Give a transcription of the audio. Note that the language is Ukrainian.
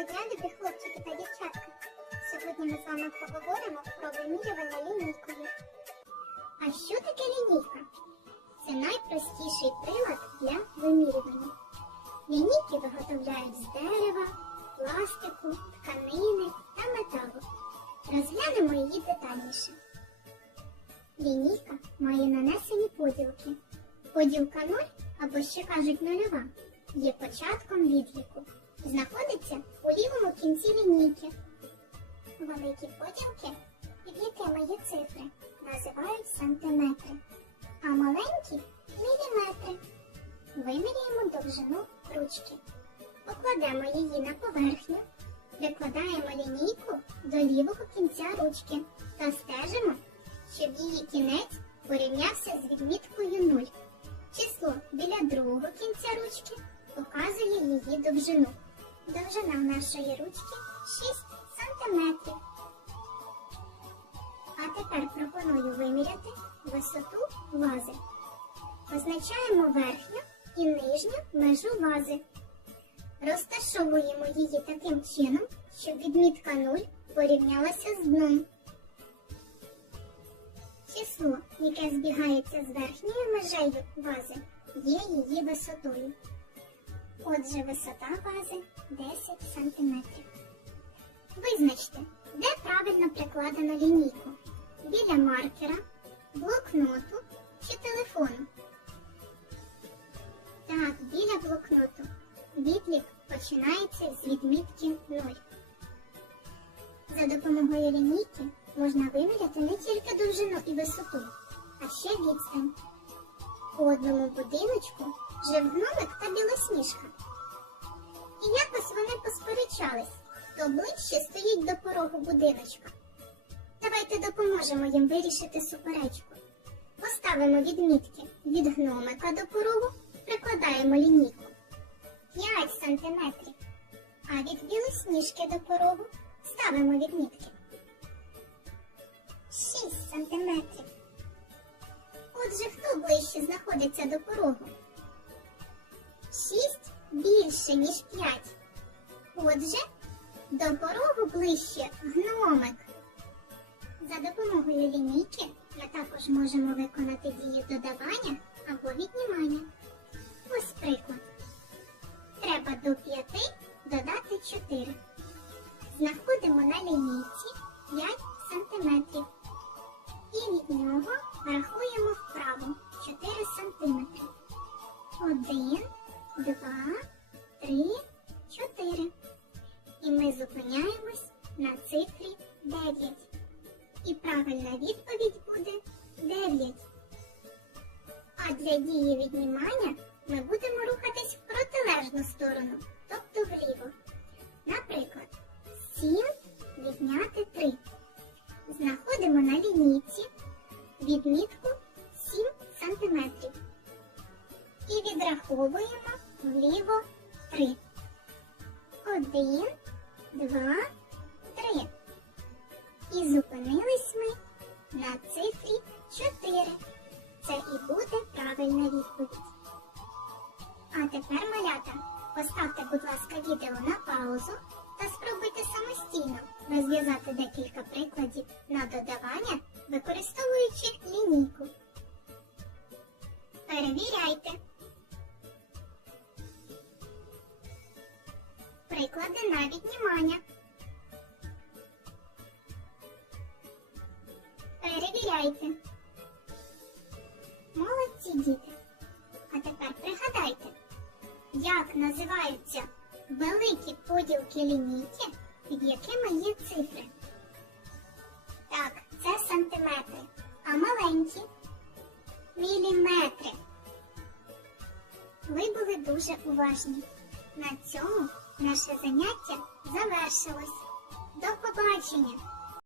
Доброго хлопчики та дівчатка. Сьогодні ми з вами поговоримо про вимірювання лінійкою. А що таке лінійка? Це найпростіший прилад для вимірювання. Лінійки виготовляють з дерева, пластику, тканини та металу. Розглянемо її детальніше. Лінійка має нанесені поділки. Поділка 0, або ще кажуть нульова, є початком відліку. Знаходиться у лівому кінці лінійки. Великі поділки, під якими є цифри, називають сантиметри, а маленькі міліметри. Виміряємо довжину ручки. Покладемо її на поверхню, прикладаємо лінійку до лівого кінця ручки та стежимо, щоб її кінець порівнявся з відміткою 0. Число біля другого кінця ручки показує її довжину. Довжина нашої ручки 6 сантиметрів. А тепер пропоную виміряти висоту вази. Позначаємо верхню і нижню межу вази. Розташовуємо її таким чином, щоб відмітка 0 порівнялася з дном. Число, яке збігається з верхньою межею вази, є її висотою. Отже, висота вази 10 см. Визначте, де правильно прикладено лінійку. Біля маркера, блокноту чи телефону. Так, біля блокноту. Відлік починається з відмітки 0. За допомогою лінійки можна виміряти не тільки довжину і висоту, а ще відстань. У одному будиночку жив гномик та білосніжка. Посперечались, хто ближче стоїть до порогу будиночка. Давайте допоможемо їм вирішити суперечку. Поставимо відмітки від гномика до порогу, прикладаємо лінійку 5 сантиметрів, а від білосніжки до порогу ставимо відмітки 6 сантиметрів. Отже, хто ближче знаходиться до порогу? 6 більше, ніж 5. Отже, до порогу ближче гномик. За допомогою лінійки ми також можемо виконати дію додавання або віднімання. Ось приклад. Треба до 5 додати 4. Знаходимо на лінійці 5 сантиметрів. І від нього рахуємо вправо 4 сантиметри. 1, 2, 3, 4. І ми зупиняємось на цифрі 9. І правильна відповідь буде 9. А для дії віднімання ми будемо рухатись в протилежну сторону, тобто вліво. Наприклад, 7 відняти 3. Знаходимо на лінійці відмітку 7 см. І відраховуємо вліво 3. 1, 2, 3. І зупинились ми на цифрі 4. Це і буде правильна відповідь. А тепер, малята, поставте, будь ласка, відео на паузу та спробуйте самостійно розв'язати декілька прикладів на додавання, Приклади на віднімання. Перевіряйте. Молодці діти. А тепер пригадайте, як називаються великі поділки лінійки, під якими є цифри. Так, це сантиметри, а маленькі міліметри. Ви були дуже уважні. На цьому наше заняття завершилось. До побачення!